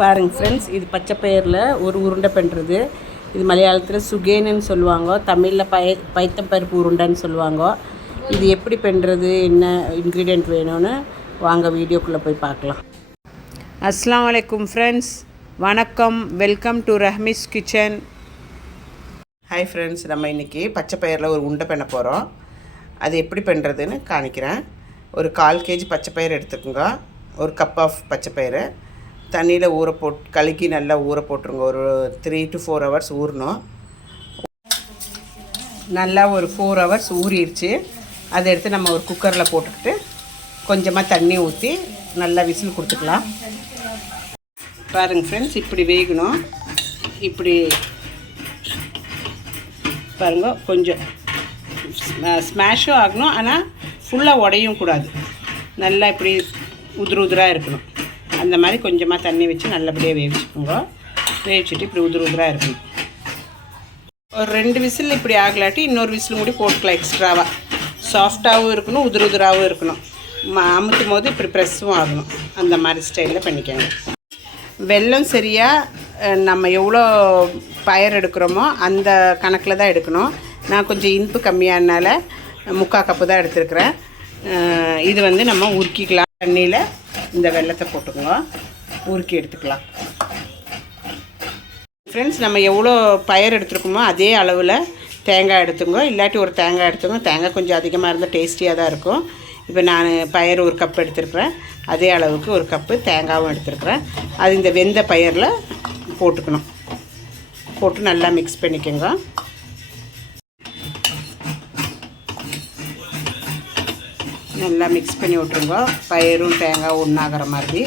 பாருங்கள் ஃப்ரெண்ட்ஸ், இது பச்சை பயிரில் ஒரு உருண்டை பண்ணுறது. இது மலையாளத்தில் சுகேனுன்னு சொல்லுவாங்க, தமிழில் பைத்தம்பருப்பு உருண்டைன்னு சொல்லுவாங்க. இது எப்படி பண்ணுறது, என்ன இன்க்ரீடியண்ட் வேணும்னு வாங்க வீடியோக்குள்ளே போய் பார்க்கலாம். அஸ்ஸலாமு அலைக்கும் ஃப்ரெண்ட்ஸ், வணக்கம், welcome to Rahmi's kitchen. Hi friends, நம்ம இன்றைக்கி பச்சை பயிரில் ஒரு உருண்டை பண்ண போகிறோம். அது எப்படி பண்ணுறதுன்னு காணிக்கிறேன். ஒரு 1/4 kg பச்சை பயிர் எடுத்துக்கோங்க. ஒரு கப் ஆஃப் பச்சை பயிறு தண்ணியில் கழுகி நல்லா ஊற போட்டுருங்க. ஒரு 3 to 4 hours ஊறணும். நல்லா ஒரு 4 hours ஊறிடுச்சு. அதை எடுத்து நம்ம ஒரு குக்கரில் போட்டுக்கிட்டு கொஞ்சமாக தண்ணி ஊற்றி நல்லா விசில் கொடுத்துக்கலாம். பாருங்கள் ஃப்ரெண்ட்ஸ், இப்படி வேகணும். இப்படி பாருங்கள், கொஞ்சம் ஸ்மாஷும் ஆகணும், ஆனால் ஃபுல்லாக உடையும் கூடாது. நல்லா இப்படி உதிராக இருக்கணும். அந்த மாதிரி கொஞ்சமாக தண்ணி வச்சு நல்லபடியாக வேவிச்சுக்கோங்க. வேவிச்சுட்டு இப்படி உதிராக இருக்கணும். ஒரு 2 விசில் இப்படி ஆகலாட்டி இன்னொரு விசில் கூட போட்டுக்கலாம் எக்ஸ்ட்ராவாக. சாஃப்டாகவும் இருக்கணும், உதிராகவும் இருக்கணும். அமுத்தும் போது இப்படி ப்ரெஸ்ஸும் ஆகணும். அந்த மாதிரி ஸ்டைலில் பண்ணிக்கோங்க. வெல்லம் சரியாக நம்ம எவ்வளோ பயிர் எடுக்கிறோமோ அந்த கணக்கில் தான் எடுக்கணும். நான் கொஞ்சம் இனிப்பு கம்மியானால 3/4 கப்பு தான் எடுத்துருக்குறேன். இது வந்து நம்ம உருக்கிக்கலாம். தண்ணியில் இந்த வெல்லத்தை போட்டுக்கோங்க, உருக்கி எடுத்துக்கலாம். ஃப்ரெண்ட்ஸ், நம்ம எவ்வளோ பயிர் எடுத்துருக்கோமோ அதே அளவில் தேங்காய் எடுத்துங்க. இல்லாட்டி ஒரு தேங்காய் எடுத்துங்க. தேங்காய் கொஞ்சம் அதிகமாக இருந்தால் டேஸ்டியாக தான் இருக்கும். இப்போ நான் பயிர் 1 கப் எடுத்துருக்குறேன். அதே அளவுக்கு 1 கப்பு தேங்காயும் எடுத்துருக்குறேன். அது இந்த வெந்த பயிரில் போட்டுக்கணும். போட்டு நல்லா மிக்ஸ் பண்ணிக்கோங்க. நல்லா மிக்ஸ் பண்ணி விட்ருங்க. பயிரும் தேங்காய் ஒன்றாகிற மாதிரி.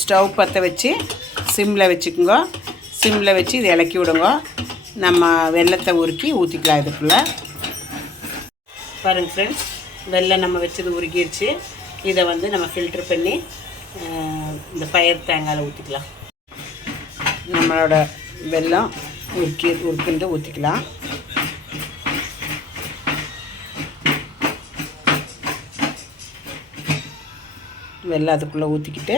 ஸ்டவ் பற்ற வச்சு சிம்மில் வச்சுக்கோங்க. சிம்மில் வச்சு இதை இலக்கி விடுங்க. நம்ம வெல்லத்தை உருக்கி ஊற்றிக்கலாம் இதுக்குள்ளே. பாருங்கள் ஃப்ரெண்ட்ஸ், வெல்லம் நம்ம வச்சது உருக்கிடுச்சு. இதை வந்து நம்ம ஃபில்ட்ரு பண்ணி இந்த பயிர் தேங்காயில் ஊற்றிக்கலாம். நம்மளோட வெல்லம் உருக்கிண்டு ஊற்றிக்கலாம். வெல்லம் அதுக்குள்ளே ஊற்றிக்கிட்டு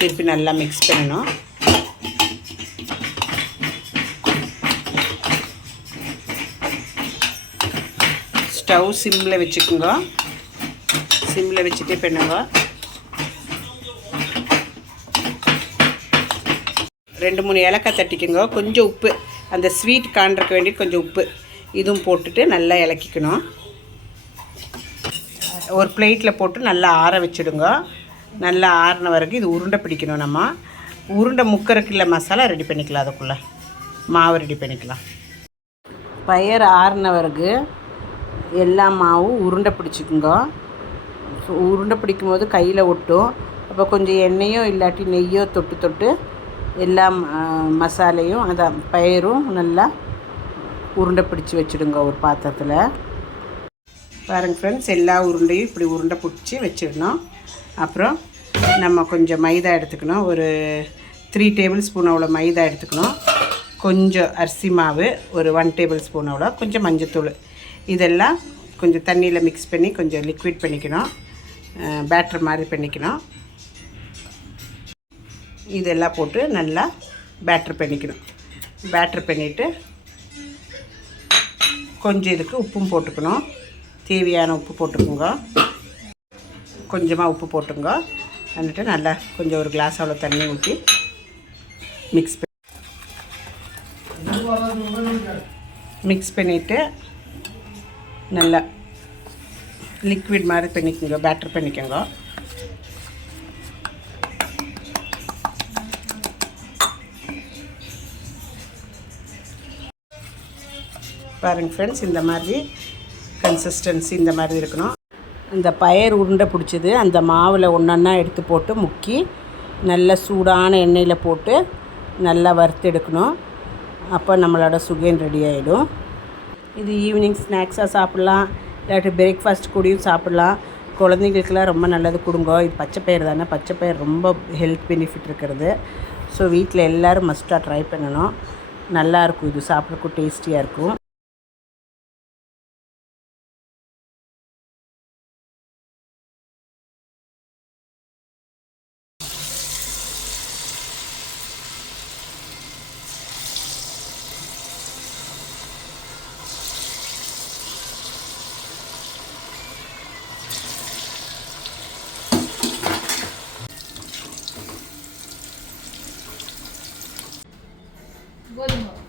திருப்பி நல்லா மிக்ஸ் பண்ணணும். ஸ்டவ் சிம்மில் வச்சுக்கோங்க. சிம்மில் வச்சுட்டே பண்ணுங்க. 2-3 ஏலக்காய் தட்டிக்குங்க. கொஞ்சம் உப்பு, அந்த ஸ்வீட் காண்றதுக்கு வேண்டிட்டு கொஞ்சம் உப்பு இதுவும் போட்டுட்டு நல்லா இலக்கிக்கணும். ஒரு பிளேட்டில் போட்டு நல்லா ஆற வச்சுடுங்க. நல்லா ஆறின வரைக்கும் இது உருண்டை பிடிக்கணும். நம்ம உருண்டை முக்கறக்குள்ள மசாலா ரெடி பண்ணிக்கலாம். அதுக்குள்ளே மாவு ரெடி பண்ணிக்கலாம். பயிர் ஆறின வரைக்கும் எல்லா மாவும் உருண்டை பிடிச்சிக்குங்க. உருண்டை பிடிக்கும் போது கையில் ஒட்டும். அப்போ கொஞ்சம் எண்ணெயோ இல்லாட்டி நெய்யோ தொட்டு எல்லா மசாலையும் அந்த பயிரும் நல்லா உருண்டை பிடிச்சி வச்சுடுங்க ஒரு பாத்திரத்தில். பாருங்கள் ஃப்ரெண்ட்ஸ், எல்லா உருண்டையும் இப்படி உருண்டை பிடிச்சி வச்சிடணும். அப்புறம் நம்ம கொஞ்சம் மைதா எடுத்துக்கணும். ஒரு 3 டேபிள் ஸ்பூன் அவ்வளோ மைதா எடுத்துக்கணும். கொஞ்சம் அரிசி மாவு ஒரு 1 டேபிள் ஸ்பூன் அவ்வளோ, கொஞ்சம் மஞ்சத்தூள். இதெல்லாம் கொஞ்சம் தண்ணியில் மிக்ஸ் பண்ணி கொஞ்சம் லிக்விட் பண்ணிக்கணும். பேட்டர் மாதிரி பண்ணிக்கணும். இதெல்லாம் போட்டு நல்லா பேட்டர் பண்ணிக்கணும். பேட்டர் பண்ணிவிட்டு கொஞ்சம் இதுக்கு உப்பும் போட்டுக்கணும். தேவையான உப்பு போட்டுக்கோங்க. கொஞ்சமாக உப்பு போட்டுங்க. வந்துட்டு நல்லா கொஞ்சம் ஒரு கிளாஸ் அவ்வளோ தண்ணி ஊற்றி மிக்ஸ் பண்ணிவிட்டு நல்லா லிக்விட் மாதிரி பண்ணிக்கோங்க. பேட்டர் பண்ணிக்கோங்க. பாருங்கள் ஃப்ரெண்ட்ஸ், இந்த மாதிரி கன்சிஸ்டன்சி இந்த மாதிரி இருக்கணும். இந்த பயிர் உருண்டை பிடிச்சது அந்த மாவில் ஒன்றா எடுத்து போட்டு முக்கி நல்ல சூடான எண்ணெயில் போட்டு நல்லா வறுத்து எடுக்கணும். அப்போ நம்மளோட சுகேன் ரெடி ஆகிடும். இது ஈவினிங் ஸ்நாக்ஸாக சாப்பிட்லாம், இல்லாட்டி பிரேக்ஃபாஸ்ட் கூடயும் சாப்பிட்லாம். குழந்தைங்களுக்கெல்லாம் ரொம்ப நல்லது கொடுங்க. இது பச்சை பயிர் தானே, பச்சை பயிர் ரொம்ப ஹெல்த் பெனிஃபிட் இருக்கிறது. ஸோ வீட்டில் எல்லோரும் மஸ்ட்டாக ட்ரை பண்ணணும். நல்லாயிருக்கும். இது சாப்பிட்றதுக்கும் டேஸ்டியாக இருக்கும். கோதுமை மாவு